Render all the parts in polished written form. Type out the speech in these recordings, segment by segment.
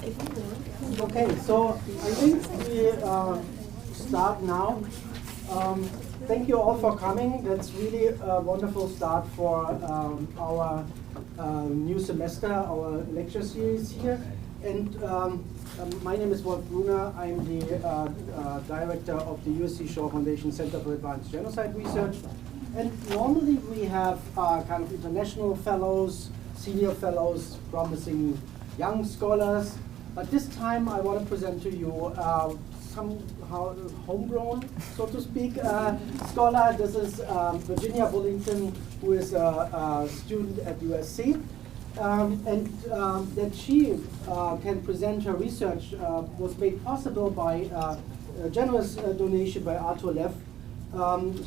Okay, so I think we start now. Thank you all for coming. That's really a wonderful start for our new semester, our lecture series here. And my name is Wolf Brunner. I'm the director of the USC Shoah Foundation Center for Advanced Genocide Research. And normally we have kind of international fellows, senior fellows, promising young scholars. But this time I want to present to you somehow homegrown, so to speak, scholar. This is Virginia Bullington, who is a student at USC. That she can present her research was made possible by a generous donation by Arthur Lev.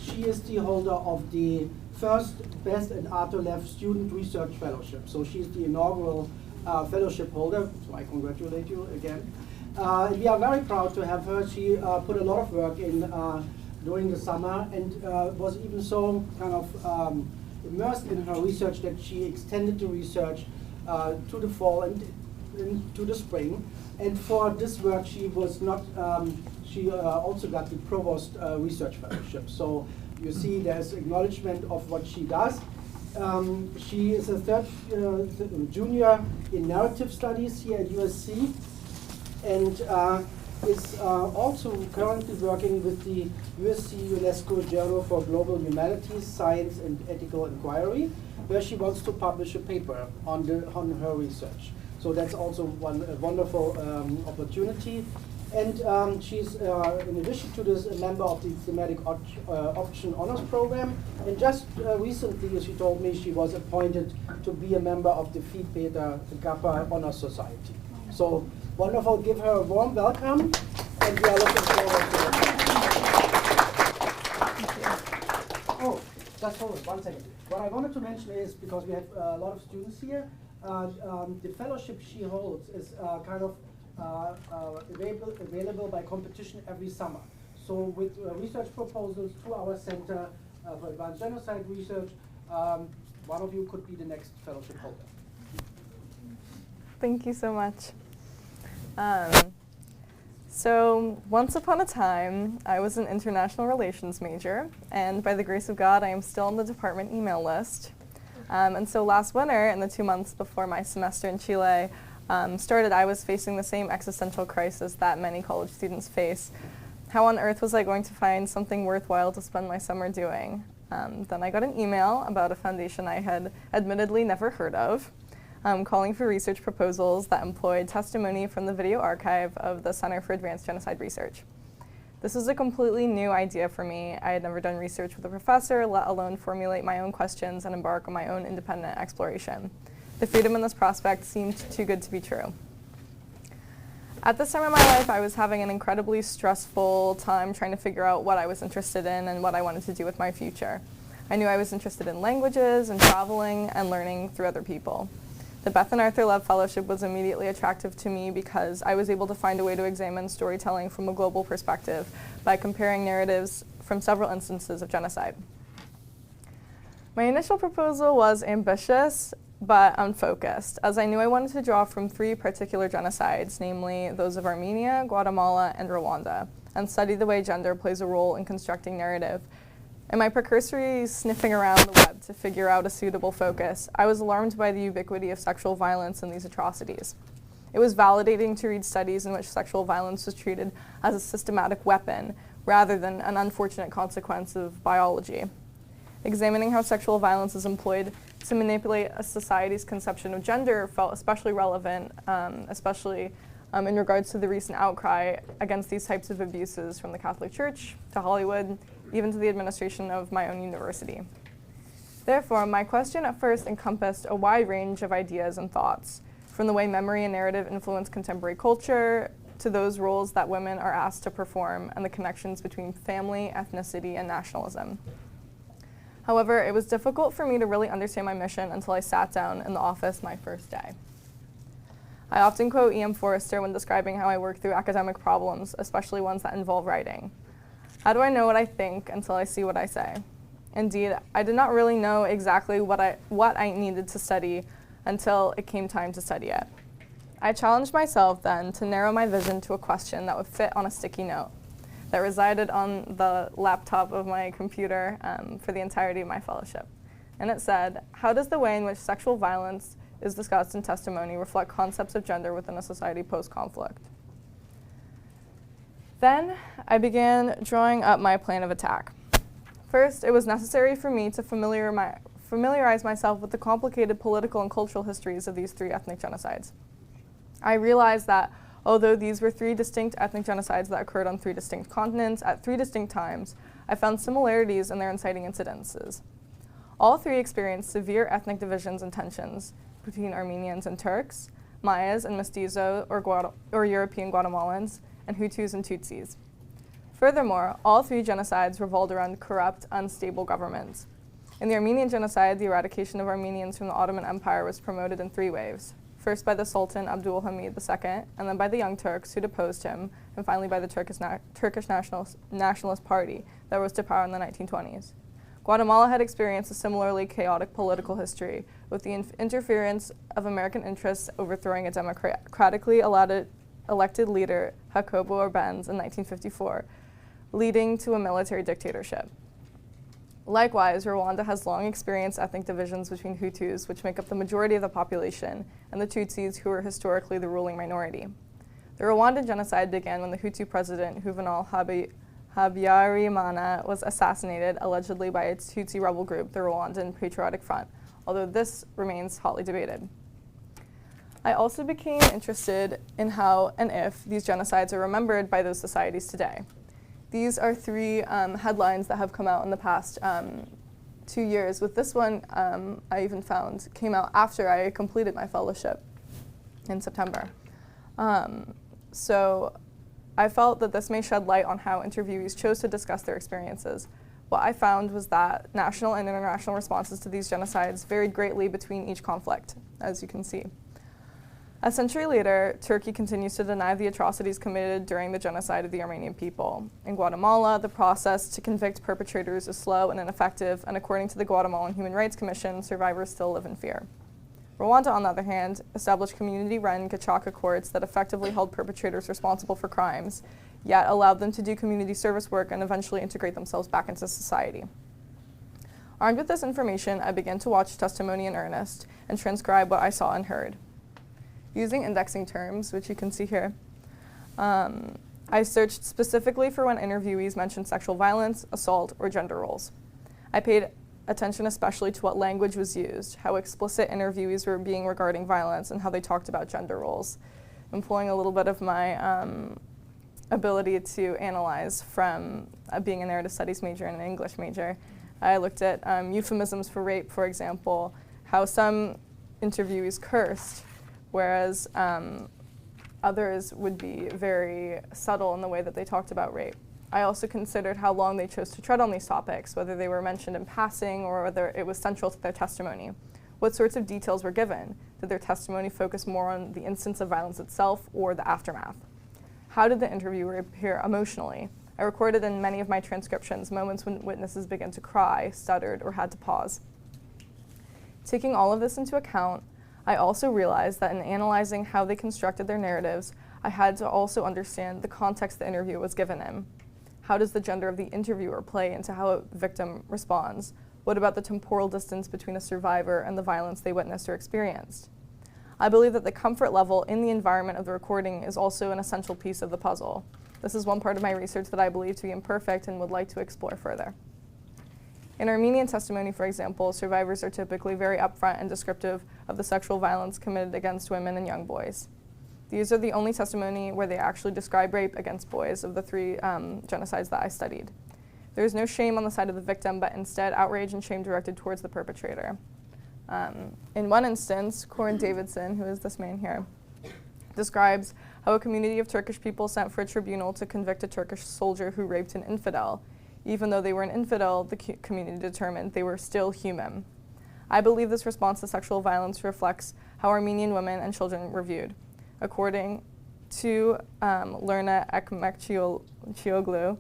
She is the holder of the first Beth and Arthur Lev Student Research Fellowship. So she's the inaugural fellowship holder, so I congratulate you again. We are very proud to have her. She put a lot of work in during the summer and was even so kind of immersed in her research that she extended the research to the fall and to the spring. And for this work, she was not. She also got the Provost Research Fellowship. So you see, there's acknowledgement of what she does. She is a third junior in narrative studies here at USC, and is also currently working with the USC UNESCO Journal for Global Humanities, Science and Ethical Inquiry, where she wants to publish a paper on her research. So that's also one wonderful opportunity. And she's, in addition to this, a member of the Thematic Option Honors Program. And just recently, she told me she was appointed to be a member of the Phi Beta Kappa Honors Society. So wonderful. Give her a warm welcome. And we are looking forward to it. Oh, just hold it 1 second. What I wanted to mention is, because we have a lot of students here, the fellowship she holds is kind of available by competition every summer. So with research proposals to our Center for Advanced Genocide Research, one of you could be the next fellowship holder. Thank you so much. So once upon a time, I was an international relations major, and by the grace of God, I am still on the department email list. And so last winter, in the 2 months before my semester in Chile started, I was facing the same existential crisis that many college students face. How on earth was I going to find something worthwhile to spend my summer doing? Then I got an email about a foundation I had admittedly never heard of, calling for research proposals that employed testimony from the video archive of the Center for Advanced Genocide Research. This was a completely new idea for me. I had never done research with a professor, let alone formulate my own questions and embark on my own independent exploration. The freedom in this prospect seemed too good to be true. At this time in my life, I was having an incredibly stressful time trying to figure out what I was interested in and what I wanted to do with my future. I knew I was interested in languages and traveling and learning through other people. The Beth and Arthur Lev Fellowship was immediately attractive to me because I was able to find a way to examine storytelling from a global perspective by comparing narratives from several instances of genocide. My initial proposal was ambitious but unfocused, as I knew I wanted to draw from 3 particular genocides, namely those of Armenia, Guatemala, and Rwanda, and study the way gender plays a role in constructing narrative. In my precursory sniffing around the web to figure out a suitable focus, I was alarmed by the ubiquity of sexual violence in these atrocities. It was validating to read studies in which sexual violence was treated as a systematic weapon rather than an unfortunate consequence of biology. Examining how sexual violence is employed to manipulate a society's conception of gender felt especially relevant, especially in regards to the recent outcry against these types of abuses from the Catholic Church to Hollywood, even to the administration of my own university. Therefore, my question at first encompassed a wide range of ideas and thoughts, from the way memory and narrative influence contemporary culture to those roles that women are asked to perform and the connections between family, ethnicity, and nationalism. However, it was difficult for me to really understand my mission until I sat down in the office my first day. I often quote E.M. Forrester when describing how I work through academic problems, especially ones that involve writing. How do I know what I think until I see what I say? Indeed, I did not really know exactly what I needed to study until it came time to study it. I challenged myself then to narrow my vision to a question that would fit on a sticky note that resided on the laptop of my computer for the entirety of my fellowship. And it said, how does the way in which sexual violence is discussed in testimony reflect concepts of gender within a society post-conflict? Then I began drawing up my plan of attack. First, it was necessary for me to familiarize myself with the complicated political and cultural histories of these 3 ethnic genocides. I realized that although these were 3 distinct ethnic genocides that occurred on 3 distinct continents at 3 distinct times, I found similarities in their inciting incidences. All 3 experienced severe ethnic divisions and tensions between Armenians and Turks, Mayas and Mestizo or European Guatemalans, and Hutus and Tutsis. Furthermore, all 3 genocides revolved around corrupt, unstable governments. In the Armenian genocide, the eradication of Armenians from the Ottoman Empire was promoted in 3 waves. First by the Sultan Abdul Hamid II, and then by the Young Turks who deposed him, and finally by the Turkish Nationalist Party that rose to power in the 1920s. Guatemala had experienced a similarly chaotic political history, with the interference of American interests overthrowing a democratically elected leader, Jacobo Arbenz, in 1954, leading to a military dictatorship. Likewise, Rwanda has long experienced ethnic divisions between Hutus, which make up the majority of the population, and the Tutsis, who were historically the ruling minority. The Rwandan genocide began when the Hutu president, Juvenal Habyarimana, was assassinated, allegedly by its Tutsi rebel group, the Rwandan Patriotic Front, although this remains hotly debated. I also became interested in how and if these genocides are remembered by those societies today. These are 3 headlines that have come out in the past 2 years. With this one, I even found came out after I completed my fellowship in September. So I felt that this may shed light on how interviewees chose to discuss their experiences. What I found was that national and international responses to these genocides varied greatly between each conflict, as you can see. A century later, Turkey continues to deny the atrocities committed during the genocide of the Armenian people. In Guatemala, the process to convict perpetrators is slow and ineffective, and according to the Guatemalan Human Rights Commission, survivors still live in fear. Rwanda, on the other hand, established community-run gacaca courts that effectively held perpetrators responsible for crimes, yet allowed them to do community service work and eventually integrate themselves back into society. Armed with this information, I began to watch testimony in earnest and transcribe what I saw and heard. Using indexing terms, which you can see here, I searched specifically for when interviewees mentioned sexual violence, assault, or gender roles. I paid attention especially to what language was used, how explicit interviewees were being regarding violence, and how they talked about gender roles. Employing a little bit of my ability to analyze from being a narrative studies major and an English major, I looked at euphemisms for rape, for example, how some interviewees cursed, whereas others would be very subtle in the way that they talked about rape. I also considered how long they chose to tread on these topics, whether they were mentioned in passing or whether it was central to their testimony. What sorts of details were given? Did their testimony focus more on the instance of violence itself or the aftermath? How did the interviewer appear emotionally? I recorded in many of my transcriptions moments when witnesses began to cry, stuttered, or had to pause. Taking all of this into account, I also realized that in analyzing how they constructed their narratives, I had to also understand the context the interview was given in. How does the gender of the interviewer play into how a victim responds? What about the temporal distance between a survivor and the violence they witnessed or experienced? I believe that the comfort level in the environment of the recording is also an essential piece of the puzzle. This is one part of my research that I believe to be imperfect and would like to explore further. In Armenian testimony, for example, survivors are typically very upfront and descriptive of the sexual violence committed against women and young boys. These are the only testimony where they actually describe rape against boys of the 3 genocides that I studied. There is no shame on the side of the victim, but instead outrage and shame directed towards the perpetrator. In one instance, Corin Davidson, who is this man here, describes how a community of Turkish people sent for a tribunal to convict a Turkish soldier who raped an infidel. Even though they were an infidel, the community determined they were still human. I believe this response to sexual violence reflects how Armenian women and children were viewed. According to Lerna Ekmekcioglu,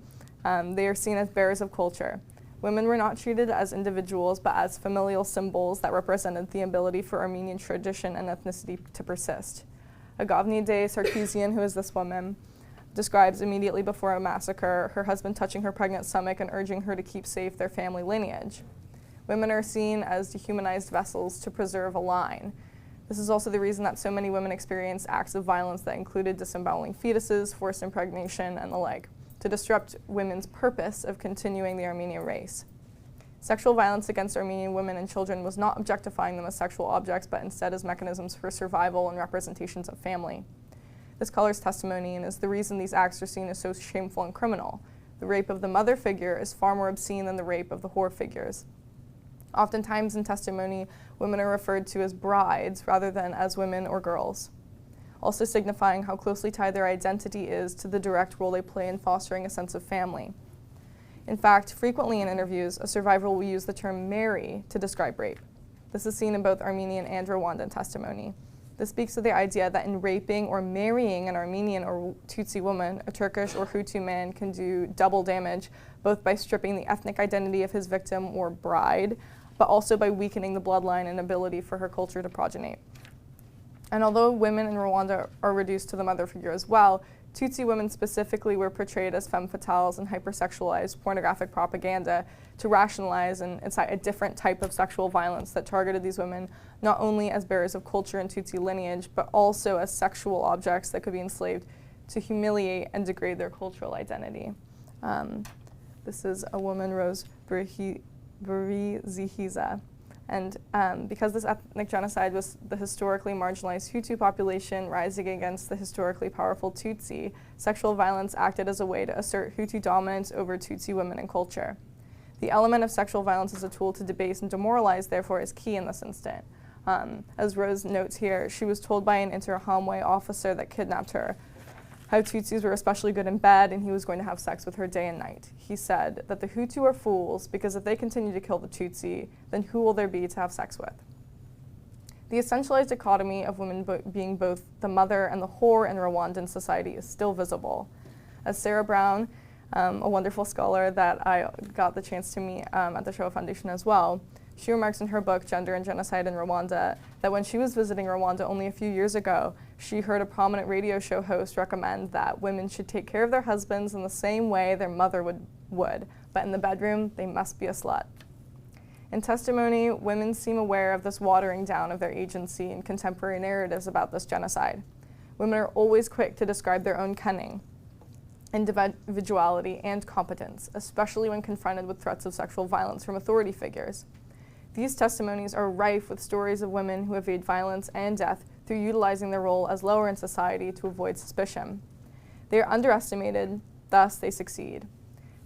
they are seen as bearers of culture. Women were not treated as individuals, but as familial symbols that represented the ability for Armenian tradition and ethnicity to persist. Agavnide Sarkeesian, who is this woman, describes immediately before a massacre her husband touching her pregnant stomach and urging her to keep safe their family lineage. Women are seen as dehumanized vessels to preserve a line. This is also the reason that so many women experienced acts of violence that included disemboweling fetuses, forced impregnation, and the like, to disrupt women's purpose of continuing the Armenian race. Sexual violence against Armenian women and children was not objectifying them as sexual objects, but instead as mechanisms for survival and representations of family. This colors testimony and is the reason these acts are seen as so shameful and criminal. The rape of the mother figure is far more obscene than the rape of the whore figures. Oftentimes in testimony, women are referred to as brides rather than as women or girls, also signifying how closely tied their identity is to the direct role they play in fostering a sense of family. In fact, frequently in interviews, a survivor will use the term marry to describe rape. This is seen in both Armenian and Rwandan testimony. This speaks to the idea that in raping or marrying an Armenian or Tutsi woman, a Turkish or Hutu man can do double damage, both by stripping the ethnic identity of his victim or bride, but also by weakening the bloodline and ability for her culture to progenate. And although women in Rwanda are reduced to the mother figure as well, Tutsi women specifically were portrayed as femme fatales and hypersexualized pornographic propaganda to rationalize and incite a different type of sexual violence that targeted these women not only as bearers of culture and Tutsi lineage, but also as sexual objects that could be enslaved to humiliate and degrade their cultural identity. This is a woman, Rose Burizihiza. And because this ethnic genocide was the historically marginalized Hutu population rising against the historically powerful Tutsi, sexual violence acted as a way to assert Hutu dominance over Tutsi women and culture. The element of sexual violence as a tool to debase and demoralize, therefore, is key in this instant. As Rose notes here, she was told by an Interahamwe officer that kidnapped her how Tutsis were especially good in bed and he was going to have sex with her day and night. He said that the Hutu are fools because if they continue to kill the Tutsi, then who will there be to have sex with? The essentialized dichotomy of women being both the mother and the whore in Rwandan society is still visible. As Sarah Brown, a wonderful scholar that I got the chance to meet at the Shoah Foundation as well, she remarks in her book, Gender and Genocide in Rwanda, that when she was visiting Rwanda only a few years ago, she heard a prominent radio show host recommend that women should take care of their husbands in the same way their mother would, but in the bedroom, they must be a slut. In testimony, women seem aware of this watering down of their agency in contemporary narratives about this genocide. Women are always quick to describe their own cunning, individuality, and competence, especially when confronted with threats of sexual violence from authority figures. These testimonies are rife with stories of women who evade violence and death through utilizing their role as lower in society to avoid suspicion. They are underestimated, thus they succeed.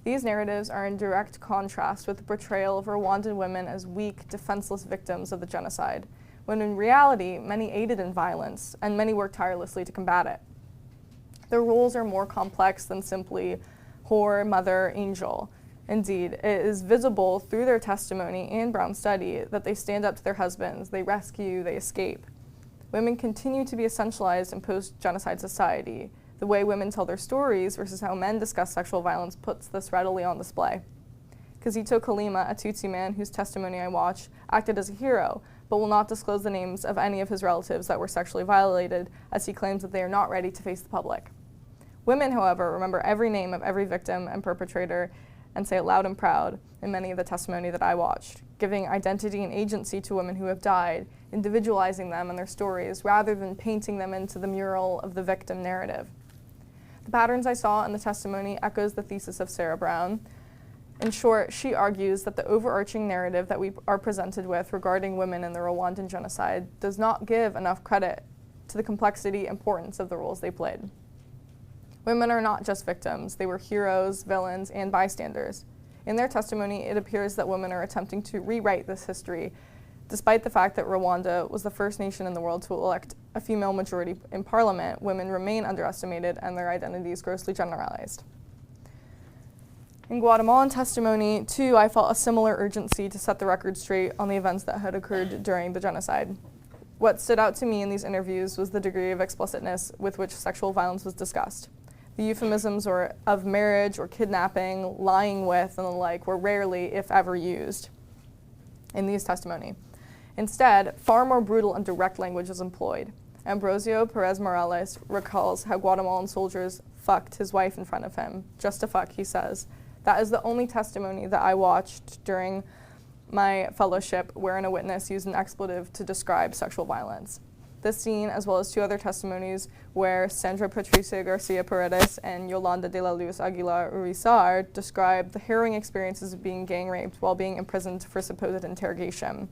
These narratives are in direct contrast with the portrayal of Rwandan women as weak, defenseless victims of the genocide, when in reality, many aided in violence and many worked tirelessly to combat it. Their roles are more complex than simply whore, mother, angel. Indeed, it is visible through their testimony and Brown's study that they stand up to their husbands, they rescue, they escape. Women continue to be essentialized in post-genocide society. The way women tell their stories versus how men discuss sexual violence puts this readily on display. Kizito Kalima, a Tutsi man whose testimony I watched, acted as a hero, but will not disclose the names of any of his relatives that were sexually violated, as he claims that they are not ready to face the public. Women, however, remember every name of every victim and perpetrator and say it loud and proud in many of the testimony that I watched, giving identity and agency to women who have died, individualizing them and their stories, rather than painting them into the mural of the victim narrative. The patterns I saw in the testimony echoes the thesis of Sarah Brown. In short, she argues that the overarching narrative that we are presented with regarding women in the Rwandan genocide does not give enough credit to the complexity and importance of the roles they played. Women are not just victims, they were heroes, villains, and bystanders. In their testimony, it appears that women are attempting to rewrite this history, despite the fact that Rwanda was the first nation in the world to elect a female majority in parliament. Women remain underestimated and their identities grossly generalized. In Guatemalan testimony, too, I felt a similar urgency to set the record straight on the events that had occurred during the genocide. What stood out to me in these interviews was the degree of explicitness with which sexual violence was discussed. The euphemisms of marriage or kidnapping, lying with, and the like were rarely, if ever, used in these testimony. Instead, far more brutal and direct language is employed. Ambrosio Perez Morales recalls how Guatemalan soldiers fucked his wife in front of him. Just to fuck, he says. That is the only testimony that I watched during my fellowship wherein a witness used an expletive to describe sexual violence. This scene, as well as 2 other testimonies where Sandra Patricia Garcia Paredes and Yolanda de la Luz Aguilar Urizar describe the harrowing experiences of being gang raped while being imprisoned for supposed interrogation.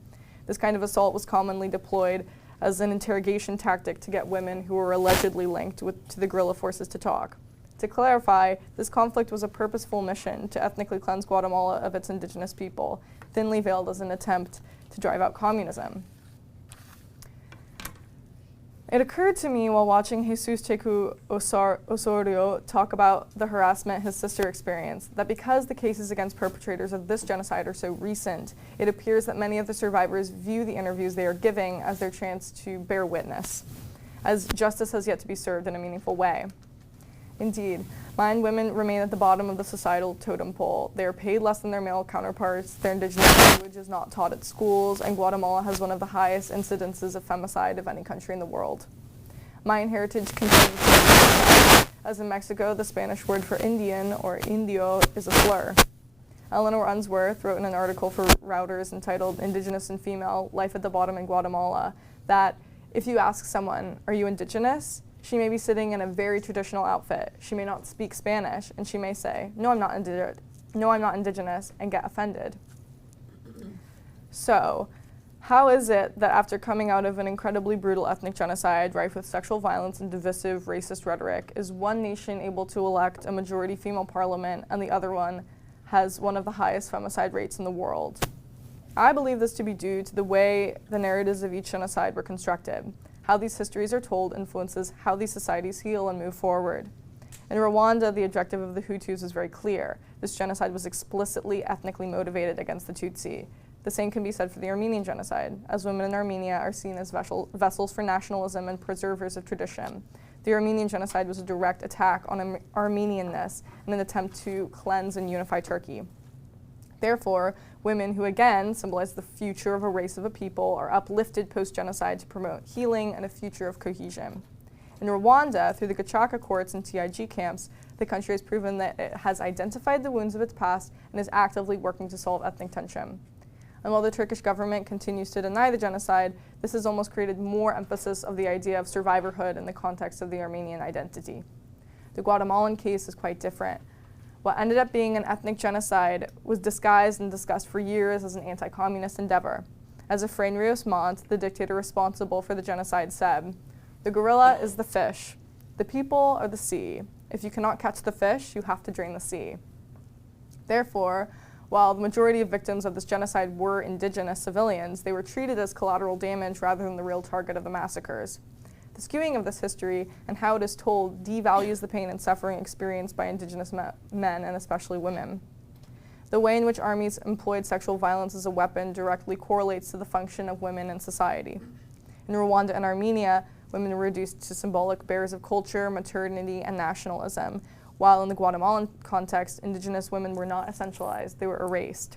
This kind of assault was commonly deployed as an interrogation tactic to get women who were allegedly linked to the guerrilla forces to talk. To clarify, this conflict was a purposeful mission to ethnically cleanse Guatemala of its indigenous people, thinly veiled as an attempt to drive out communism. It occurred to me while watching Jesus Cheku Osorio talk about the harassment his sister experienced that because the cases against perpetrators of this genocide are so recent, it appears that many of the survivors view the interviews they are giving as their chance to bear witness, as justice has yet to be served in a meaningful way. Indeed, Mayan women remain at the bottom of the societal totem pole. They are paid less than their male counterparts, their indigenous language is not taught at schools, and Guatemala has one of the highest incidences of femicide of any country in the world. Mayan heritage continues to be, as in Mexico, the Spanish word for Indian, or indio, is a slur. Eleanor Unsworth wrote in an article for Routers entitled Indigenous and Female, Life at the Bottom in Guatemala, that if you ask someone, are you indigenous? She may be sitting in a very traditional outfit. She may not speak Spanish, and she may say, no, I'm not indigenous, and get offended. So, how is it that after coming out of an incredibly brutal ethnic genocide, rife with sexual violence and divisive racist rhetoric, is one nation able to elect a majority female parliament and the other one has one of the highest femicide rates in the world? I believe this to be due to the way the narratives of each genocide were constructed. How these histories are told influences how these societies heal and move forward. In Rwanda, the objective of the Hutus is very clear. This genocide was explicitly ethnically motivated against the Tutsi. The same can be said for the Armenian genocide, as women in Armenia are seen as vessels for nationalism and preservers of tradition. The Armenian genocide was a direct attack on Armenianness in an attempt to cleanse and unify Turkey. Therefore, women who again symbolize the future of a race of a people are uplifted post-genocide to promote healing and a future of cohesion. In Rwanda, through the Gacaca courts and TIG camps, the country has proven that it has identified the wounds of its past and is actively working to solve ethnic tension. And while the Turkish government continues to deny the genocide, this has almost created more emphasis of the idea of survivorhood in the context of the Armenian identity. The Guatemalan case is quite different. What ended up being an ethnic genocide was disguised and discussed for years as an anti-communist endeavor. As Efrain Rios Montt, the dictator responsible for the genocide, said, "The gorilla is the fish. The people are the sea. If you cannot catch the fish, you have to drain the sea." Therefore, while the majority of victims of this genocide were indigenous civilians, they were treated as collateral damage rather than the real target of the massacres. The skewing of this history and how it is told devalues the pain and suffering experienced by indigenous men and especially women. The way in which armies employed sexual violence as a weapon directly correlates to the function of women in society. In Rwanda and Armenia, women were reduced to symbolic bearers of culture, maternity, and nationalism, while in the Guatemalan context, indigenous women were not essentialized, they were erased.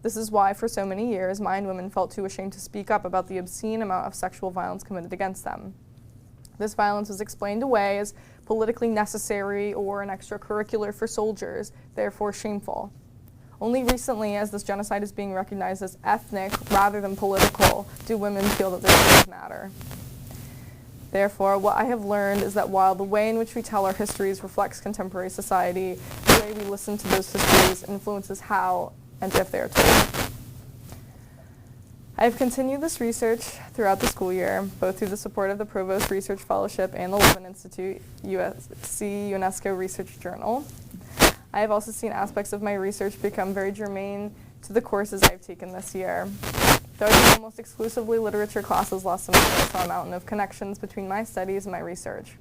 This is why, for so many years, Mayan women felt too ashamed to speak up about the obscene amount of sexual violence committed against them. This violence was explained away as politically necessary or an extracurricular for soldiers, therefore shameful. Only recently, as this genocide is being recognized as ethnic rather than political, do women feel that their lives matter. Therefore, what I have learned is that while the way in which we tell our histories reflects contemporary society, the way we listen to those histories influences how and if they are told. I have continued this research throughout the school year, both through the support of the Provost Research Fellowship and the Levin Institute, USC UNESCO Research Journal. I have also seen aspects of my research become very germane to the courses I've taken this year. Though I took almost exclusively literature classes last semester, I saw a mountain of connections between my studies and my research.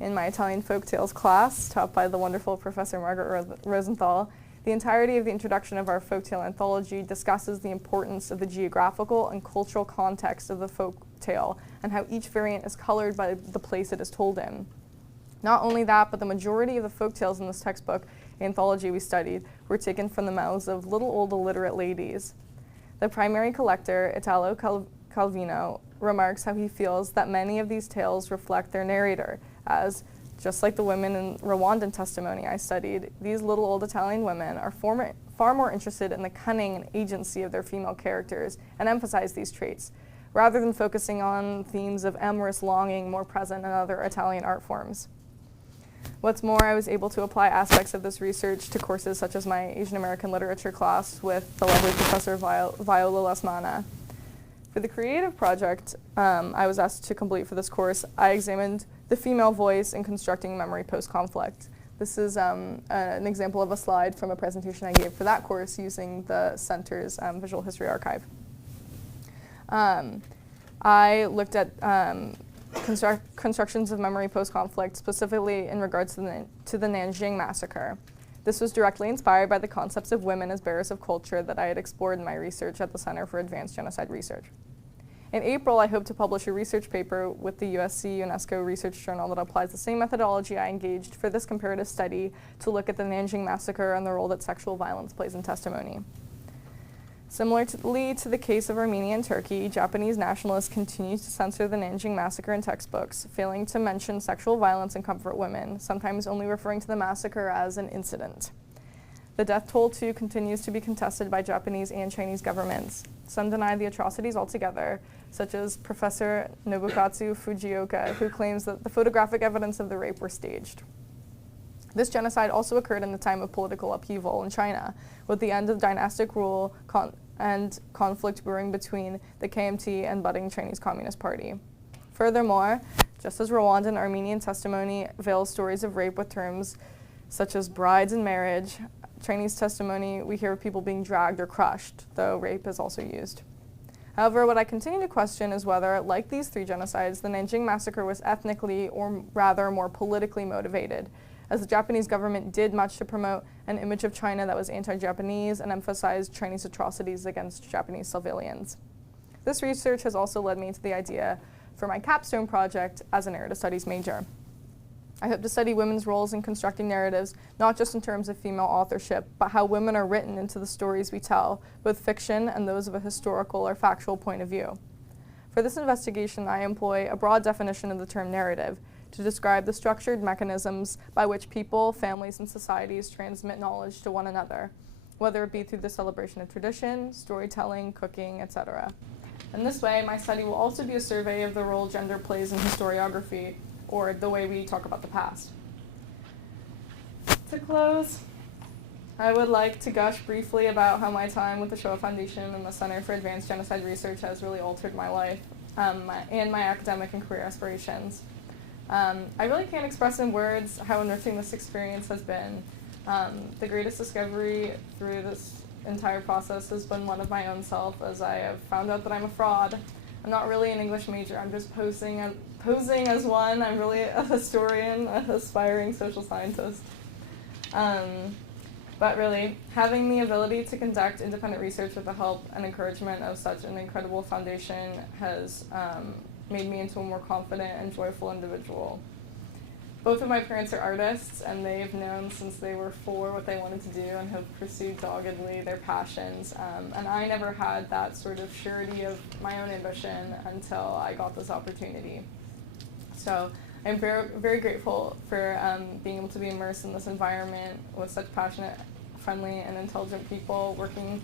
In my Italian folktales class, taught by the wonderful Professor Margaret Rosenthal, the entirety of the introduction of our folktale anthology discusses the importance of the geographical and cultural context of the folktale and how each variant is colored by the place it is told in. Not only that, but the majority of the folktales in this textbook anthology we studied were taken from the mouths of little old illiterate ladies. The primary collector, Italo Calvino, remarks how he feels that many of these tales reflect their narrator, as, just like the women in Rwandan testimony I studied, these little old Italian women are far more interested in the cunning and agency of their female characters and emphasize these traits, rather than focusing on themes of amorous longing more present in other Italian art forms. What's more, I was able to apply aspects of this research to courses such as my Asian American literature class with the lovely Professor Viola Lasmana. For the creative project I was asked to complete for this course, I examined the female voice in constructing memory post-conflict. This is an example of a slide from a presentation I gave for that course using the center's visual history archive. I looked at constructions of memory post-conflict, specifically in regards to the Nanjing massacre. This was directly inspired by the concepts of women as bearers of culture that I had explored in my research at the Center for Advanced Genocide Research. In April, I hope to publish a research paper with the USC UNESCO Research Journal that applies the same methodology I engaged for this comparative study to look at the Nanjing massacre and the role that sexual violence plays in testimony. Similarly to the case of Armenia and Turkey, Japanese nationalists continue to censor the Nanjing massacre in textbooks, failing to mention sexual violence and comfort women, sometimes only referring to the massacre as an incident. The death toll, too, continues to be contested by Japanese and Chinese governments. Some deny the atrocities altogether, such as Professor Nobukatsu Fujioka, who claims that the photographic evidence of the rape were staged. This genocide also occurred in the time of political upheaval in China, with the end of dynastic rule and conflict brewing between the KMT and budding Chinese Communist Party. Furthermore, just as Rwandan Armenian testimony veils stories of rape with terms such as brides and marriage, Chinese testimony we hear of people being dragged or crushed, though rape is also used. However, what I continue to question is whether, like these three genocides, the Nanjing massacre was ethnically or rather more politically motivated, as the Japanese government did much to promote an image of China that was anti-Japanese and emphasized Chinese atrocities against Japanese civilians. This research has also led me to the idea for my capstone project as a narrative studies major. I hope to study women's roles in constructing narratives, not just in terms of female authorship, but how women are written into the stories we tell, both fiction and those of a historical or factual point of view. For this investigation, I employ a broad definition of the term narrative to describe the structured mechanisms by which people, families, and societies transmit knowledge to one another, whether it be through the celebration of tradition, storytelling, cooking, etc. In this way, my study will also be a survey of the role gender plays in historiography, or the way we talk about the past. To close, I would like to gush briefly about how my time with the Shoah Foundation and the Center for Advanced Genocide Research has really altered my life and my academic and career aspirations. I really can't express in words how enriching this experience has been. The greatest discovery through this entire process has been one of my own self, as I have found out that I'm a fraud. I'm not really an English major, I'm just posing as one. I'm really a historian, an aspiring social scientist. But really, having the ability to conduct independent research with the help and encouragement of such an incredible foundation has made me into a more confident and joyful individual. Both of my parents are artists, and they've known since they were 4 what they wanted to do and have pursued doggedly their passions. And I never had that sort of surety of my own ambition until I got this opportunity. So I'm very, very grateful for being able to be immersed in this environment with such passionate, friendly, and intelligent people working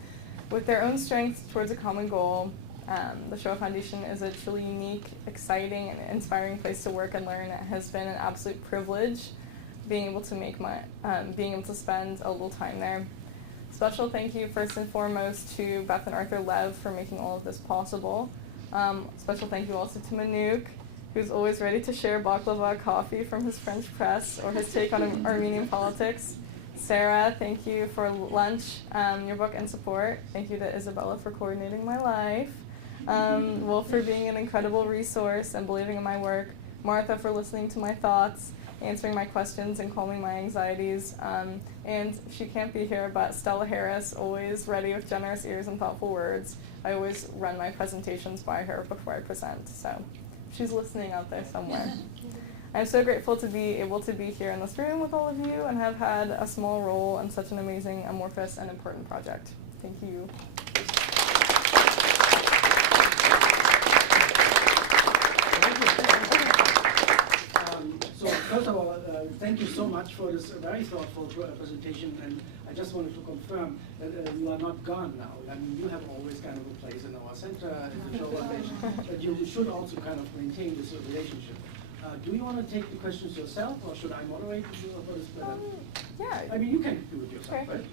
with their own strengths towards a common goal. The Shoah Foundation is a truly unique, exciting, and inspiring place to work and learn. It has been an absolute privilege being able to spend a little time there. Special thank you first and foremost to Beth and Arthur Lev for making all of this possible. Special thank you also to Manouk, who's always ready to share baklava coffee from his French press or his take on Armenian politics. Sarah, thank you for lunch, your book, and support. Thank you to Isabella for coordinating my life. Wolf for being an incredible resource and believing in my work. Martha for listening to my thoughts, answering my questions, and calming my anxieties. And she can't be here, but Stella Harris, always ready with generous ears and thoughtful words. I always run my presentations by her before I present, so she's listening out there somewhere. I'm so grateful to be able to be here in this room with all of you and have had a small role in such an amazing, amorphous, and important project. Thank you. First of all, thank you so much for this very thoughtful presentation, and I just wanted to confirm that you are not gone now. I mean, you have always kind of a place in our center, in the Shoah Foundation, but you should also kind of maintain this relationship. Do you want to take the questions yourself, or should I moderate for this? Yeah. I mean, you can do it yourself, Okay. right?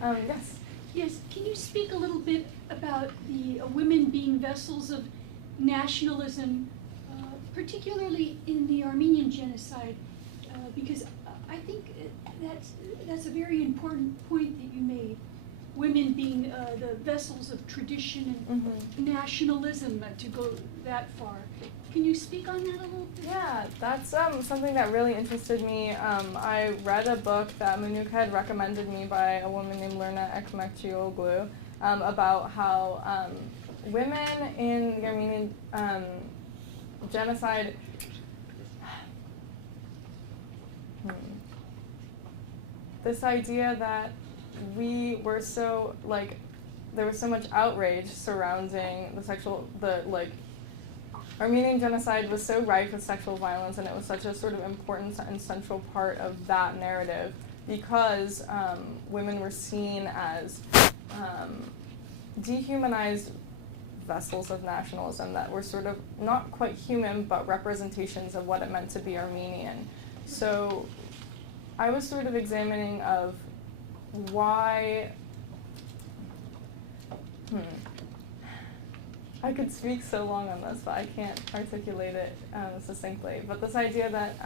Yes. Yes. Yes, can you speak a little bit about the women being vessels of nationalism, particularly in the Armenian genocide? Because I think that's a very important point that you made. Women being the vessels of tradition and nationalism, to go that far. Can you speak on that a little bit? Yeah, that's something that really interested me. I read a book that Manuk had recommended me by a woman named Lerna Ekmekcioglu about how women in the Armenian genocide this idea that we were so, like, there was so much outrage surrounding the Armenian genocide was so rife with sexual violence, and it was such a sort of important and central part of that narrative because women were seen as dehumanized vessels of nationalism that were sort of not quite human, but representations of what it meant to be Armenian. So I was sort of examining of why, I could speak so long on this, but I can't articulate it succinctly. But this idea that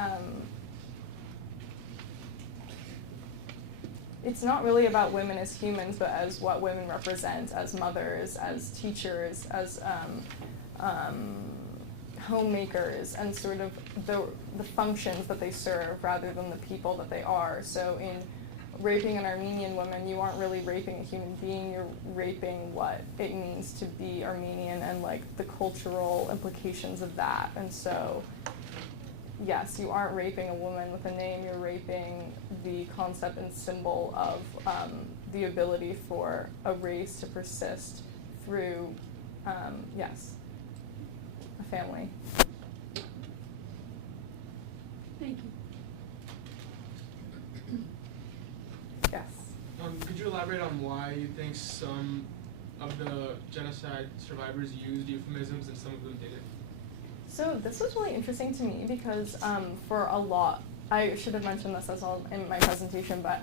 it's not really about women as humans, but as what women represent as mothers, as teachers, as homemakers, and sort of the functions that they serve rather than the people that they are. So in raping an Armenian woman, you aren't really raping a human being, you're raping what it means to be Armenian and like the cultural implications of that. And so, yes, you aren't raping a woman with a name, you're raping the concept and symbol of the ability for a race to persist through, yes, a family. Thank you. Yes. Could you elaborate on why you think some of the genocide survivors used euphemisms and some of them didn't? So this was really interesting to me because for a lot, I should have mentioned this as well in my presentation, but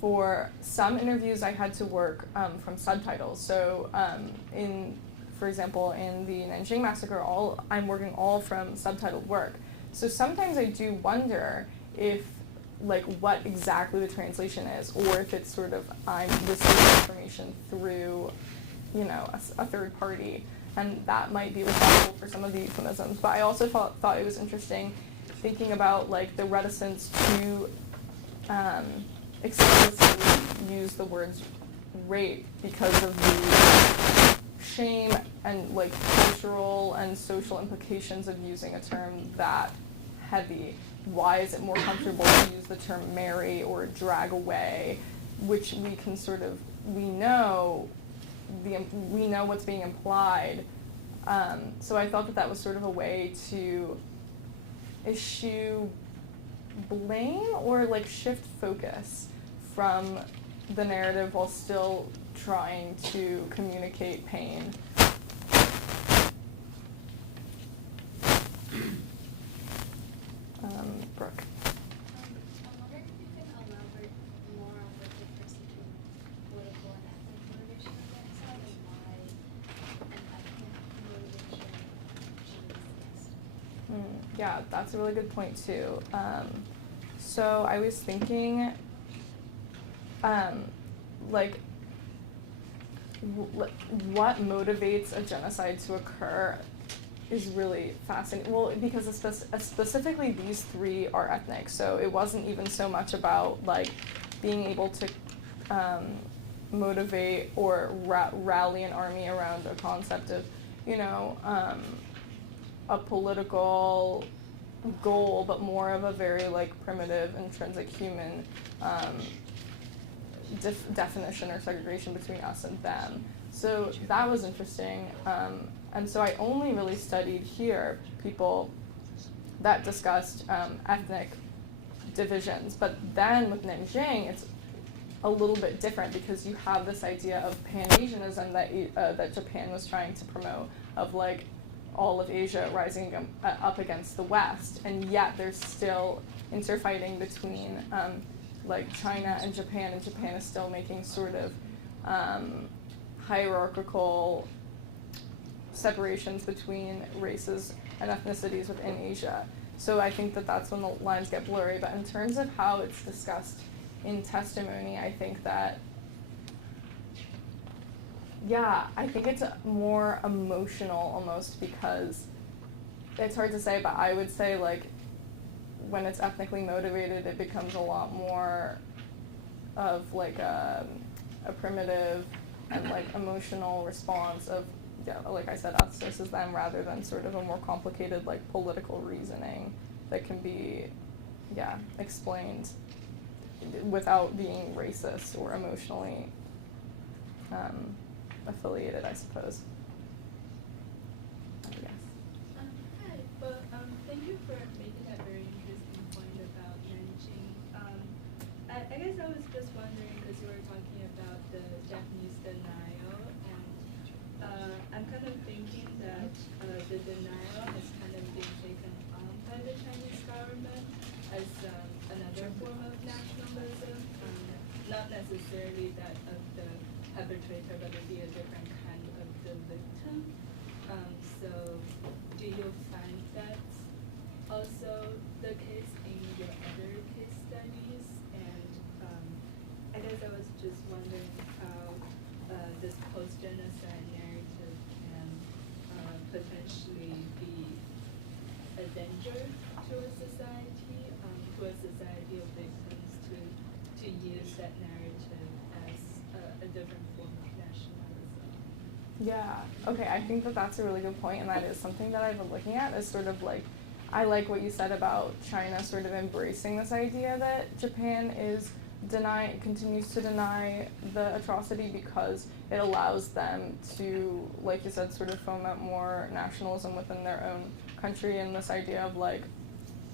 for some interviews I had to work from subtitles. So for example, in the Nanjing massacre, I'm working all from subtitled work. So sometimes I do wonder if what exactly the translation is, or if it's sort of I'm receiving information through, a third party, and that might be responsible for some of the euphemisms. But I also thought it was interesting thinking about the reticence to explicitly use the words rape because of the shame and cultural and social implications of using a term that heavy. Why is it more comfortable to use the term marry or drag away, which we can we know what's being implied. So I thought that was sort of a way to eschew blame or shift focus from the narrative while still trying to communicate pain. Brooke. I'm wondering if you can elaborate more on the difference between political and ethnic motivation of genocide and why an ethnic motivation exists. Yeah, that's a really good point too. So I was thinking, what motivates a genocide to occur is really fascinating. Well, because specifically these three are ethnic, so it wasn't even so much about being able to motivate or rally an army around a concept of, a political goal, but more of a very primitive, intrinsic human definition or segregation between us and them. So that was interesting. And so I only really studied here people that discussed ethnic divisions. But then with Nanjing, it's a little bit different because you have this idea of Pan-Asianism that Japan was trying to promote, of like all of Asia rising up against the West, and yet there's still interfighting between like China and Japan is still making sort of hierarchical separations between races and ethnicities within Asia. So I think that that's when the lines get blurry. But in terms of how it's discussed in testimony, I think that, yeah, I think it's more emotional almost, because it's hard to say, but I would say like when it's ethnically motivated, it becomes a lot more of like a primitive and like emotional response of, yeah, like I said, us versus them, rather than sort of a more complicated like political reasoning that can be, yeah, explained without being racist or emotionally affiliated, I suppose. Yes. Hi, well, thank you for making that very interesting point about Nanjing. I guess I was just wondering, because you were talking about the Japanese denial, and I'm kind of thinking that the denial has kind of been taken on by the Chinese government as another form of nationalism, not necessarily that of the perpetrator, but maybe a different kind of the victim. So do you find that also the case in your other case studies? And I guess I was just wondering how this post-genocide narrative can potentially be a danger to a society of victims to use that narrative as a different form of nationalism. Yeah, okay, I think that that's a really good point, and that is something that I've been looking at, is sort of like, I like what you said about China sort of embracing this idea that Japan continues to deny the atrocity because it allows them to, like you said, sort of foment more nationalism within their own country, and this idea of like,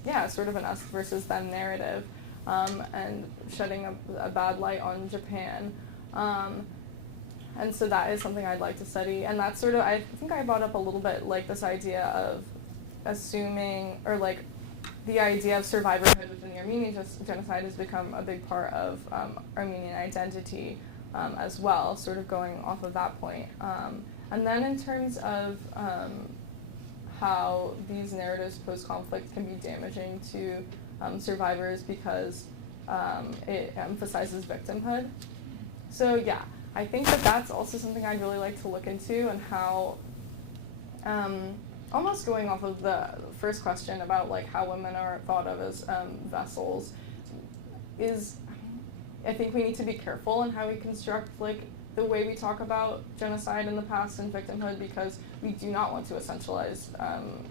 yeah, sort of an us versus them narrative, and shedding a bad light on Japan. And so that is something I'd like to study. And that's sort of, I think I brought up a little bit like this idea of assuming, or like the idea of survivorhood within the Armenian genocide has become a big part of Armenian identity as well, sort of going off of that point. And then in terms of how these narratives post-conflict can be damaging to survivors because it emphasizes victimhood. So yeah, I think that that's also something I'd really like to look into, and how, almost going off of the first question about like how women are thought of as vessels, is, I think we need to be careful in how we construct like the way we talk about genocide in the past and victimhood, because we do not want to essentialize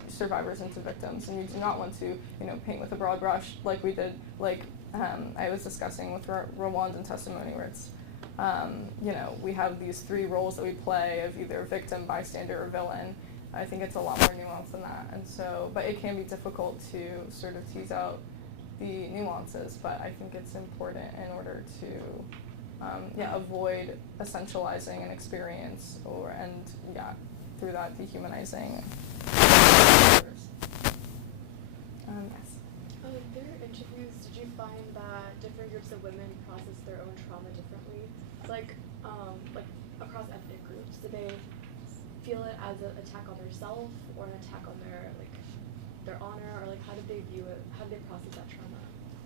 survivors into victims, and we do not want to, paint with a broad brush like we did, like I was discussing with Rwandan testimony, where it's, we have these three roles that we play of either victim, bystander, or villain. I think it's a lot more nuanced than that, and so, but it can be difficult to sort of tease out the nuances, but I think it's important in order to avoid essentializing an experience, through that dehumanizing. Yes. In their interviews, did you find that different groups of women process their own trauma differently? Like across ethnic groups, did they feel it as an attack on their self or an attack on their honor, or like how did they view it? How did they process that trauma?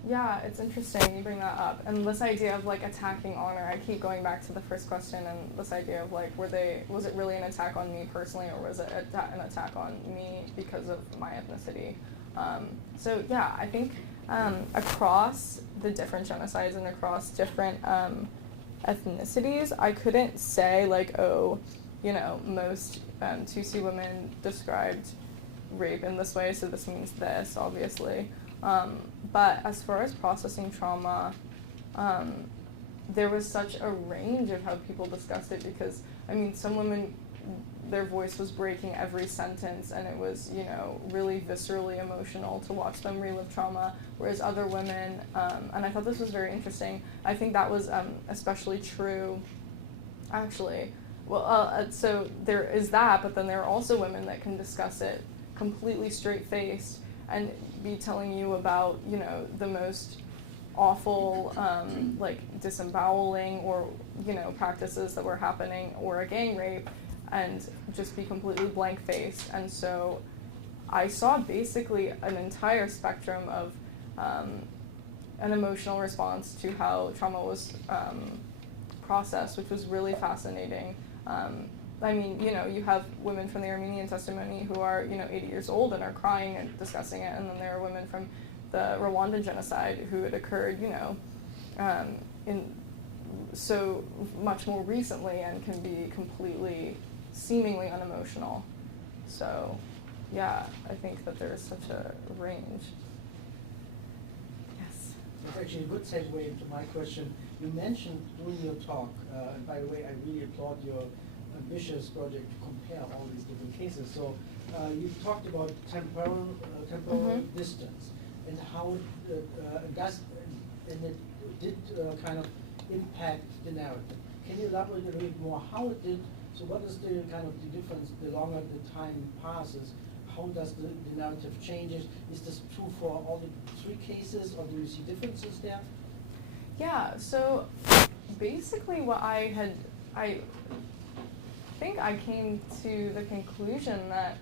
Yeah, it's interesting you bring that up, and this idea of like attacking honor. I keep going back to the first question, and this idea of like, was it really an attack on me personally, or was it an attack on me because of my ethnicity? So yeah, I think across the different genocides and across different ethnicities, I couldn't say like, most Tutsi women described rape in this way, so this means this, obviously. But as far as processing trauma, there was such a range of how people discussed it, because, some women their voice was breaking every sentence, and it was, you know, really viscerally emotional to watch them relive trauma, whereas other women, and I thought this was very interesting, I think that was especially true, actually. Well, so there is that, but then there are also women that can discuss it completely straight-faced and be telling you about, you know, the most awful, like, disemboweling or, you know, practices that were happening, or a gang rape, and just be completely blank-faced. And so I saw basically an entire spectrum of an emotional response to how trauma was processed, which was really fascinating. I mean, you know, you have women from the Armenian testimony who are, you know, 80 years old and are crying and discussing it, and then there are women from the Rwandan genocide who had occurred, you know, in so much more recently and can be completely, seemingly unemotional. So, yeah, I think that there is such a range. Yes? That's actually a good segue into my question. You mentioned during your talk, and by the way, I really applaud your ambitious project to compare all these different cases. So you talked about temporal distance and how it does, and it did kind of impact the narrative. Can you elaborate a little bit more how it did? So what is the kind of the difference the longer the time passes? How does the narrative changes? Is this true for all the three cases, or do you see differences there? Yeah, so basically what I think I came to the conclusion that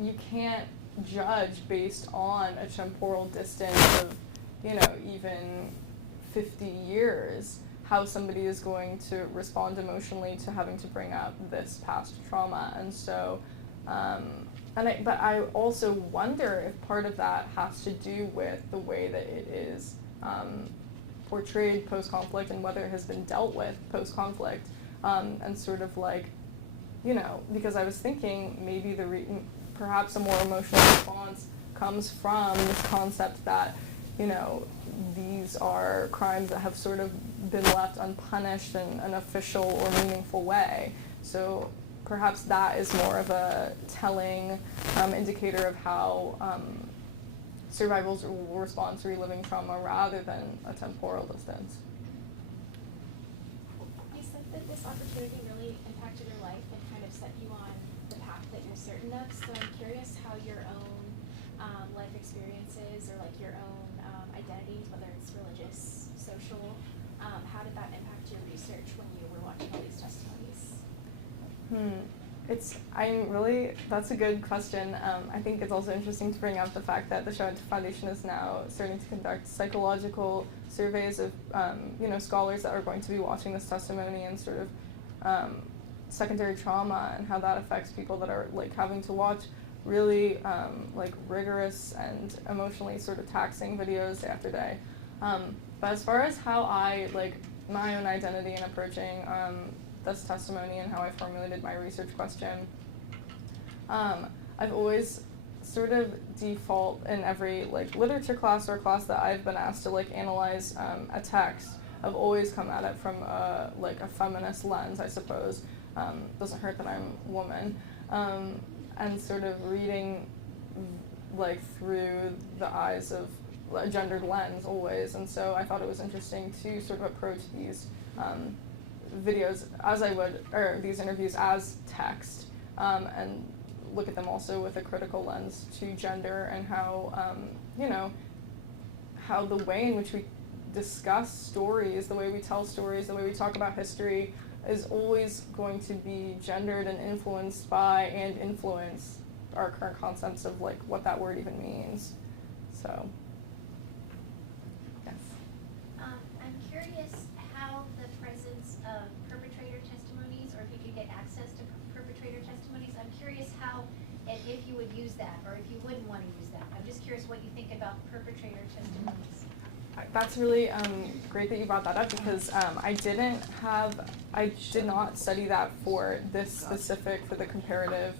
you can't judge based on a temporal distance of, you know, even 50 years how somebody is going to respond emotionally to having to bring up this past trauma. And so, but I also wonder if part of that has to do with the way that it is portrayed post-conflict and whether it has been dealt with post-conflict, and sort of like, you know, because I was thinking maybe perhaps a more emotional response comes from this concept that, you know, these are crimes that have sort of been left unpunished in an official or meaningful way. So perhaps that is more of a telling indicator of how survivors will respond to reliving trauma rather than a temporal distance. You said that this opportunity really impacted your life and kind of set you on the path that you're certain of. So I'm curious how your own life experiences, or like your own identities, whether it's religious, social, how did that impact your research when you were watching all these testimonies? That's a good question. I think it's also interesting to bring up the fact that the Shoah Foundation is now starting to conduct psychological surveys of, you know, scholars that are going to be watching this testimony and sort of secondary trauma and how that affects people that are like having to watch really like rigorous and emotionally sort of taxing videos day after day. But as far as how I, like, my own identity in approaching this testimony and how I formulated my research question, I've always sort of default in every like literature class or class that I've been asked to like analyze a text. I've always come at it from like a feminist lens, I suppose. Doesn't hurt that I'm a woman. And sort of reading like through the eyes of a gendered lens always. And so I thought it was interesting to sort of approach these videos as I would, or these interviews as text, and look at them also with a critical lens to gender and how, you know, how the way in which we discuss stories, the way we tell stories, the way we talk about history is always going to be gendered and influenced by and influence our current concepts of like what that word even means. So, yes. I'm curious how the presence of perpetrator testimonies, or if you could get access to perpetrator testimonies, I'm curious how and if you would use that or if you wouldn't want to use that. I'm just curious what you think about perpetrator testimonies. That's really great that you brought that up because I did not study that for this specific, for the comparative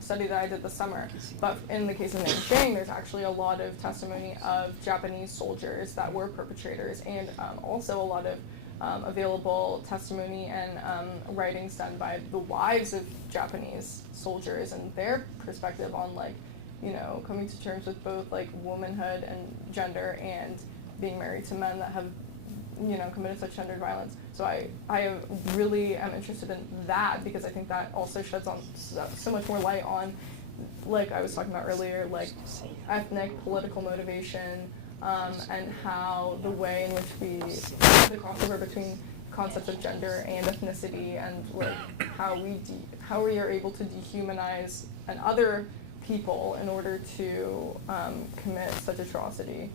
study that I did this summer. But in the case of Nanjing, there's actually a lot of testimony of Japanese soldiers that were perpetrators, and also a lot of available testimony and writings done by the wives of Japanese soldiers and their perspective on, like, you know, coming to terms with both, like, womanhood and gender and being married to men that have, you know, committed such gendered violence. So I really am interested in that, because I think that also sheds on so much more light on, like I was talking about earlier, like ethnic, political motivation, and how the way in which the crossover between concepts of gender and ethnicity, and like how we are able to dehumanize and other people in order to commit such atrocity.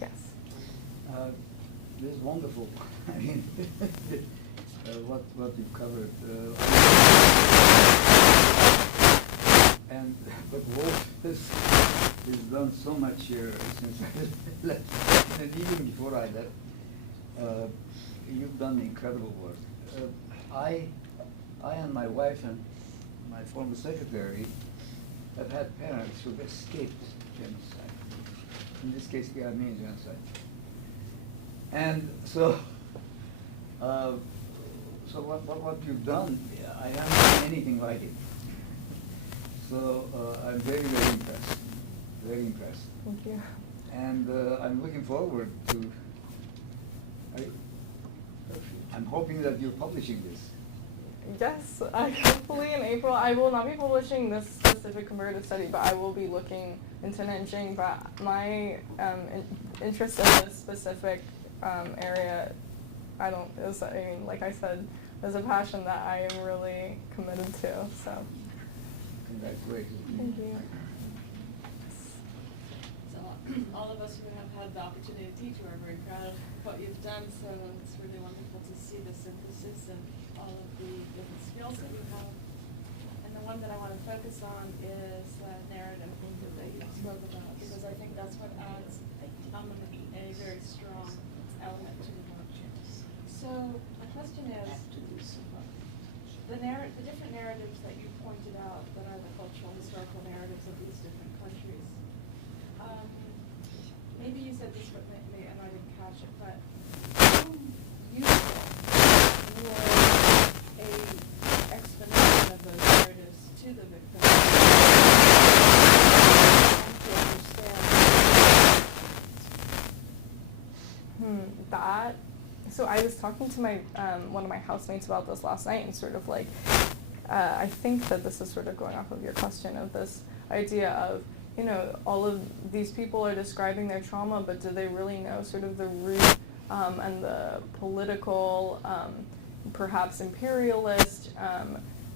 Yes. This is wonderful. I mean, what you've covered. But Wolf has done so much here since I left, and even before I left. You've done incredible work. I and my wife and my former secretary have had parents who've escaped genocide. In this case, the Armenian genocide. And so, what you've done, I haven't seen anything like it. So I'm very, very impressed. Very impressed. Thank you. And I'm looking forward to. I'm hoping that you're publishing this. Yes, hopefully in April. I will not be publishing this specific comparative study, but I will be looking into Nanjing. But my interest in this specific area, like I said, is a passion that I am really committed to. So. Congratulations. Thank you. So all of us who have had the opportunity to teach you are very proud of what you've done. So it's really wonderful to see the synthesis of all of the different skills that you have. And the one that I want to focus on is narrative that you spoke about, because I think that's what adds a very strong element to the work. So my question is, the different narratives that you pointed out that are the cultural, historical narratives of these different countries. Maybe you said this, but and I didn't catch it, but how useful was a explanation of those narratives to the victim to understand? So I was talking to my one of my housemates about this last night, and sort of like, I think that this is sort of going off of your question of this idea of, you know, all of these people are describing their trauma, but do they really know sort of the root and the political, perhaps imperialist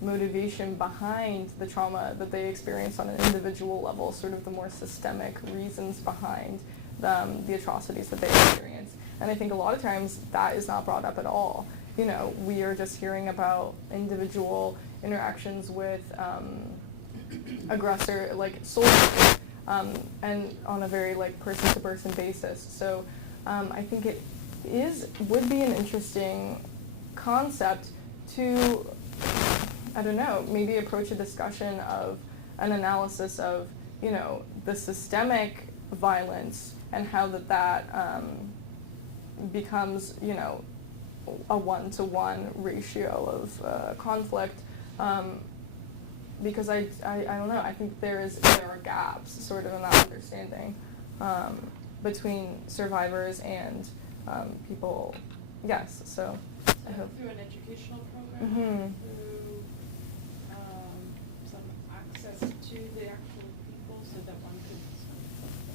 motivation behind the trauma that they experience on an individual level, sort of the more systemic reasons behind the atrocities that they experience. And I think a lot of times that is not brought up at all. You know, we are just hearing about individual interactions with aggressor, like soldiers, and on a very like person-to-person basis. So I think it would be an interesting concept to, I don't know, maybe approach a discussion of an analysis of, you know, the systemic violence and how that becomes, you know, a 1-to-1 ratio of conflict, because I don't know, I think there are gaps sort of in that understanding between survivors and people. Yes, so I hope through an educational program, through some access to the actual people, so that one could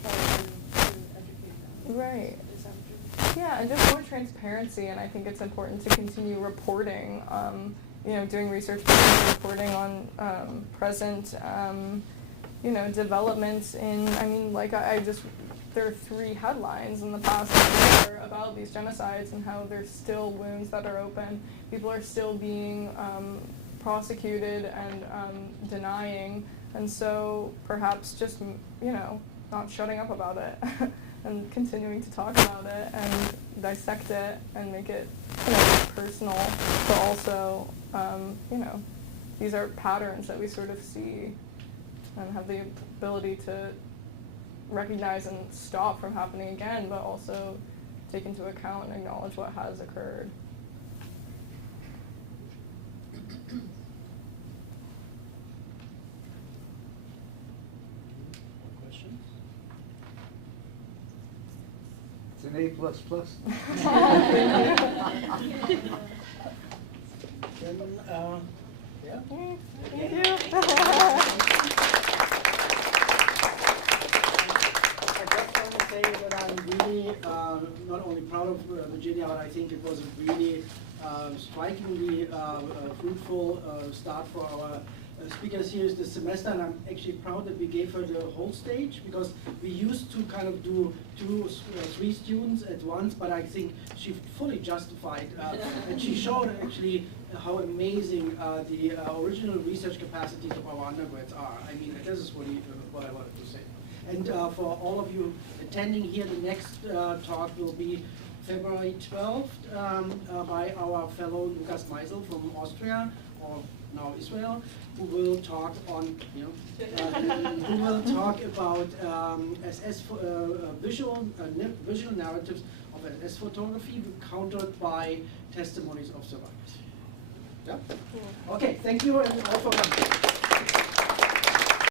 follow to educate them. Right. Is that true? Yeah, and just more transparency, and I think it's important to continue reporting, you know, doing research, reporting on present, you know, developments in, I mean, like there are 3 headlines in the past year about these genocides and how there's still wounds that are open. People are still being prosecuted and denying, and so perhaps just, you know, not shutting up about it and continuing to talk about it and dissect it and make it, you know, personal, but also, you know, these are patterns that we sort of see and have the ability to recognize and stop from happening again, but also take into account and acknowledge what has occurred. Questions? It's an A++. Then, yeah. Thank you. I just want to say that I'm really not only proud of Virginia, but I think it was a really strikingly fruitful start for our speaker series this semester, and I'm actually proud that we gave her the whole stage, because we used to kind of do 2 or 3 students at once, but I think she fully justified, and she showed actually how amazing the original research capacities of our undergrads are. I mean, this is really what I wanted to say. And for all of you attending here, the next talk will be February 12th by our fellow Lukas Meisel from Austria, or now Israel, who will talk on, who will talk about SS visual narratives of SS photography countered by testimonies of survivors. Yeah. Okay. Thank you, and all for coming.